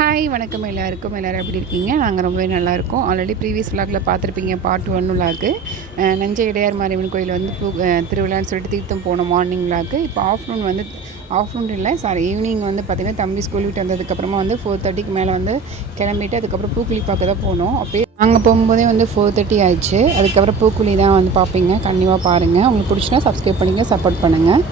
Hi வணக்கம் எல்லாருக்கும். எல்லோரும் எப்படி இருக்கீங்க? நாங்கள் ரொம்பவே நல்லாயிருக்கோம். ஆல்ரெடி ப்ரீவியஸ் விலாகில் பார்த்துருப்பீங்க பார்ட் 1 விலாகு. நஞ்சை இடையார் மாரியம்மன் கோயில் வந்து திருவிழான்னு சொல்லிட்டு தீர்த்தம் போனோம் மார்னிங் விலாகு. இப்போ ஆஃப்டர்நூன் இல்லை ஈவினிங் வந்து பார்த்திங்கன்னா தம்பி ஸ்கூல் விட்டு வந்ததுக்கப்புறமா வந்து 4:30க்கு மேலே வந்து கிளம்பிட்டு அதுக்கப்புறம் பூக்குழி பார்க்க தான் போனோம். அப்போயே நாங்கள் போகும்போதே வந்து 4:30 ஆயிடுச்சு. அதுக்கப்புறம் பூக்குழி தான் வந்து பார்ப்பீங்க. கண்டிப்பாக பாருங்கள். உங்களுக்கு பிடிச்சினா சப்ஸ்கிரைப் பண்ணுங்கள், சப்போர்ட் பண்ணுங்கள்.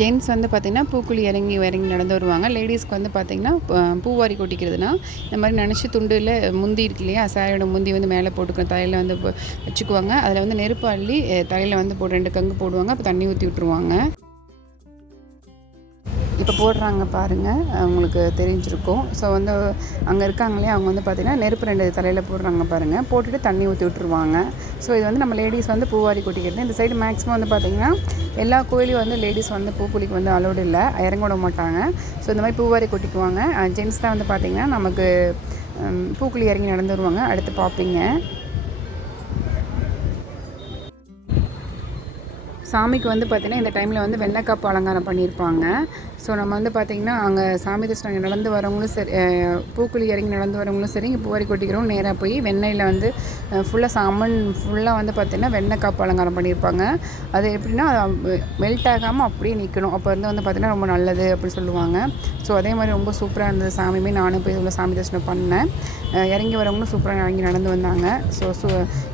ஜென்ட்ஸ் வந்து பார்த்திங்கன்னா பூக்குழி இறங்கி நடந்து வருவாங்க. லேடிஸ்க்கு வந்து பார்த்திங்கன்னா பூவாரி கொட்டிக்கிறதுனா இந்த மாதிரி நினச்சி துண்டில் முந்தி இருக்கு இல்லையா, சாரியோட முந்தி வந்து மேலே போட்டுக்கணும், தலையில் வந்து வச்சுக்குவாங்க. அதில் வந்து நெருப்பு அள்ளி தலையில் வந்து 2 கங்கு போடுவாங்க. அப்போ தண்ணி ஊற்றி விட்ருவாங்க. இப்போ போடுறாங்க பாருங்கள், உங்களுக்கு தெரிஞ்சிருக்கும். ஸோ வந்து அங்கே இருக்காங்களே அவங்க வந்து பார்த்திங்கன்னா நெருப்பு 2 தலையில் போடுறாங்க பாருங்கள், போட்டுட்டு தண்ணி ஊற்றி விட்ருவாங்க. ஸோ இது வந்து நம்ம லேடிஸ் வந்து பூவாரி கொட்டிக்கிறது. இந்த சைடு மேக்ஸிமம் வந்து பார்த்திங்கன்னா எல்லா கோயிலையும் வந்து லேடிஸ் வந்து பூக்குழிக்கு வந்து அலோடு இல்லை, இறங்க விட மாட்டாங்க. ஸோ இந்த மாதிரி பூவாரி கொட்டிக்குவாங்க. ஜென்ட்ஸ் தான் வந்து பார்த்திங்கன்னா நமக்கு பூக்குழி இறங்கி நடந்து வருவாங்க. அடுத்து பார்ப்பீங்க. சாமிக்கு வந்து பார்த்திங்கன்னா இந்த டைமில் வந்து வெள்ளைக்காப்பு அலங்காரம் பண்ணியிருப்பாங்க. ஸோ நம்ம வந்து பார்த்திங்கன்னா அங்கே சாமி தரிசனம் நடந்து வரவங்களும் சரி, பூக்குழி இறங்கி நடந்து வரவங்களும் சரி, இங்கே பூவாரி கொட்டிக்கிறோம் நேராக போய் வெண்ணெயில் வந்து சாமன் ஃபுல்லாக வந்து பார்த்திங்கன்னா வெண்ணெய்க்காப்பு அலங்காரம் பண்ணியிருப்பாங்க. அது எப்படின்னா மெல்ட் ஆகாமல் அப்படியே நிற்கணும். அப்போ வந்து பார்த்திங்கன்னா ரொம்ப நல்லது அப்படி சொல்லுவாங்க. ஸோ அதே மாதிரி ரொம்ப சூப்பராக இருந்தது சாமியுமே. நானும் போய் உள்ள சாமி தரிசனம் பண்ணேன். இறங்கி வரவங்களும் சூப்பராக இறங்கி நடந்து வந்தாங்க. ஸோ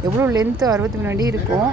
எவ்வளோ லென்த்து 63 அடி இருக்கும்.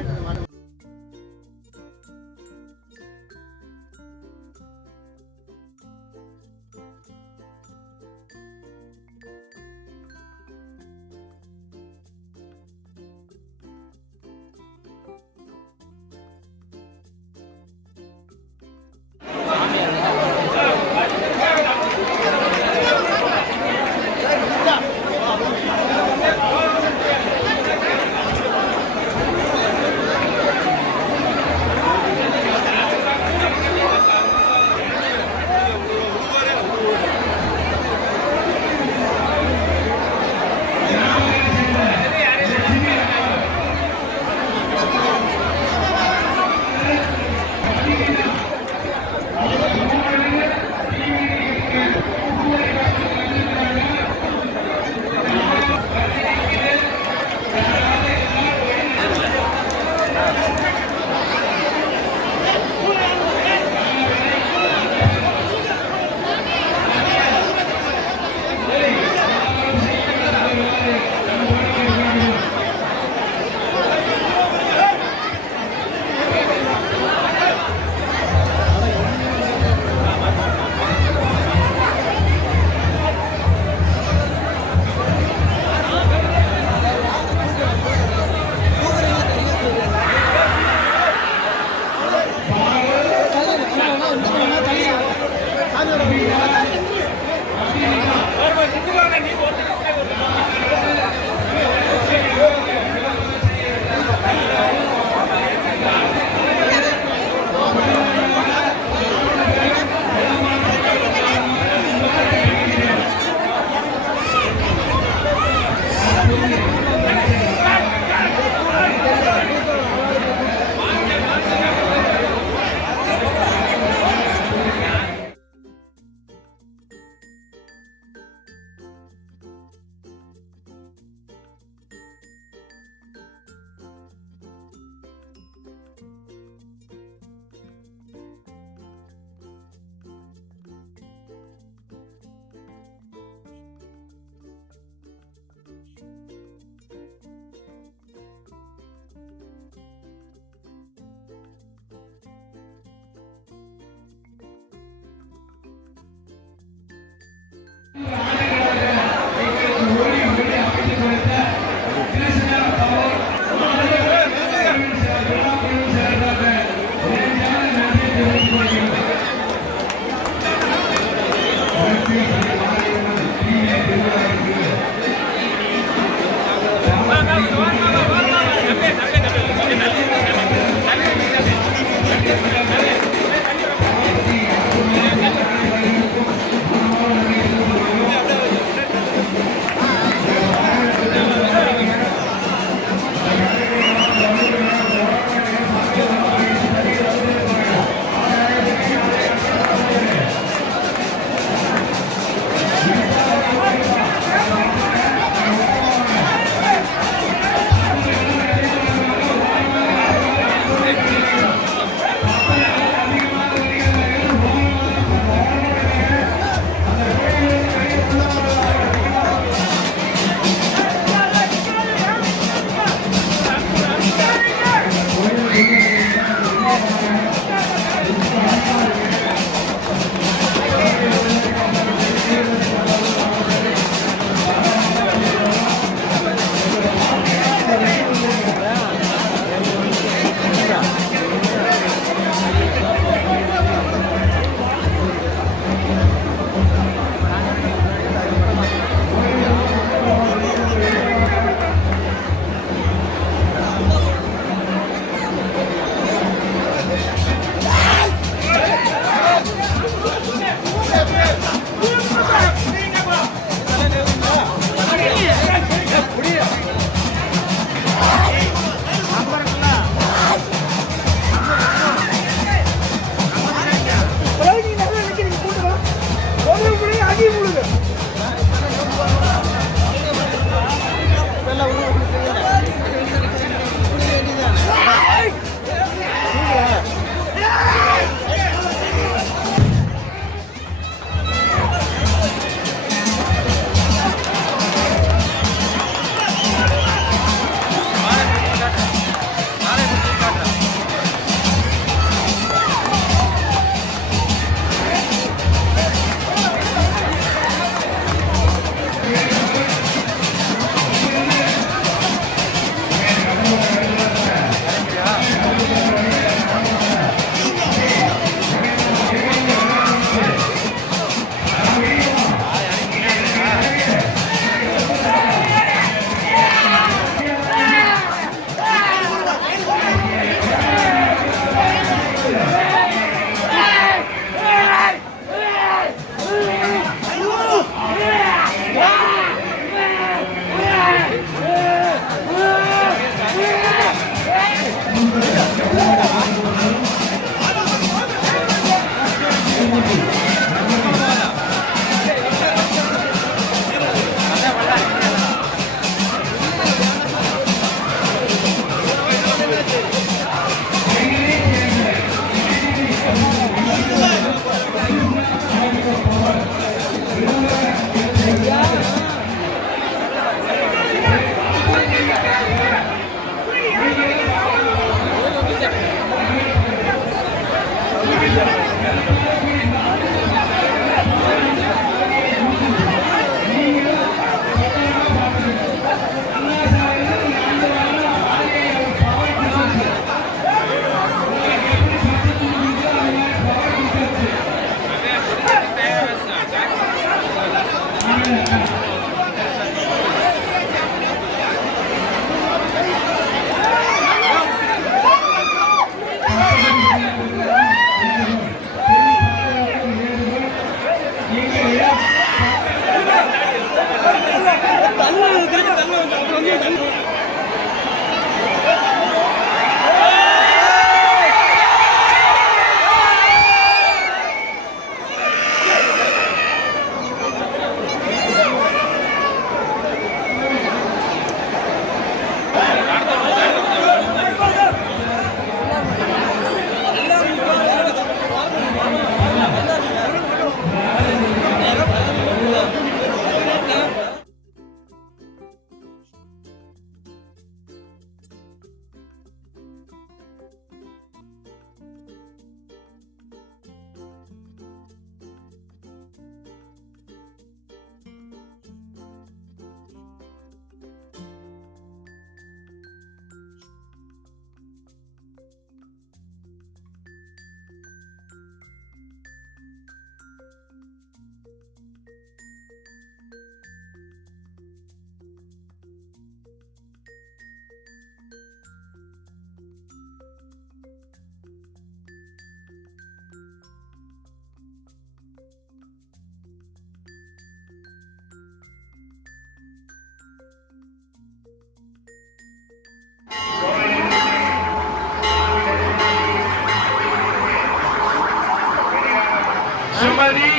சுமதி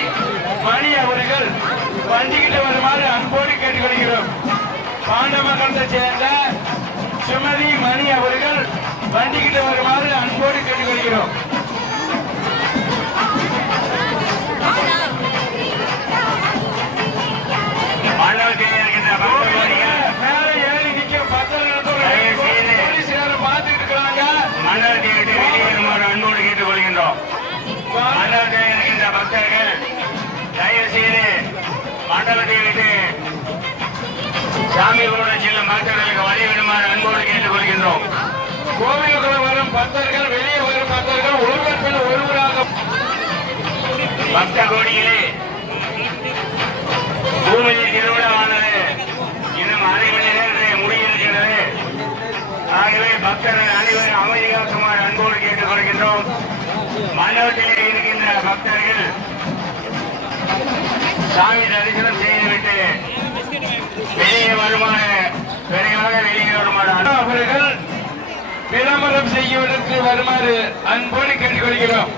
மணி அவர்கள் வண்டிக்கிட்டு வருமாறு அன்போடு கேட்டுக்கொள்கிறோம். பாண்டமங்கலத்தை சேர்ந்த சுமதி மணி அவர்கள் வண்டிக்கிட்டு வருமாறு அன்போடு கேட்டுக்கொள்கிறோம். மேல ஏறி நிக்க போலீஸ்காரர் பார்த்துட்டு இருக்கிறாங்க. மண்டலத்தை விட்டு வெளியே வருமாறு அன்போடு கேட்டுக்கொள்கின்றோம். மண்டலத்தில் இருக்கின்ற பக்தர்கள் தயவு செய்து மண்டபத்தை விட்டு சாமிகளுடன் செல்லும் பக்தர்களுக்கு வழிவிடுமாறு அன்போடு கேட்டுக் கொள்கின்றோம். கோவிலுக்குள்ள வரும் பக்தர்கள் வெளியே வரும் பக்தர்கள் ஒருவர் பின் ஒருவராக பக்த கோடியிலே பூமியை திருவிழாவானது இன்னும் அரை மணி நேரத்தில் முடியிருக்கிறது. ஆகவே பக்தர்கள் அனைவரும் அமைதி காக்குமாறு அன்போடு கேட்டுக் கொள்கின்றோம். மண்டபத்திலே இருக்கின்ற பக்தர்கள் சாமி தரிசனம் செய்துவிட்டு வெளியே வருமாறு விரைவாக வெளியே வருமாறு அவர்கள் விளம்பரம் செய்வதற்கு வருமாறு அன்போடு கேட்டுக்கொள்கிறோம்.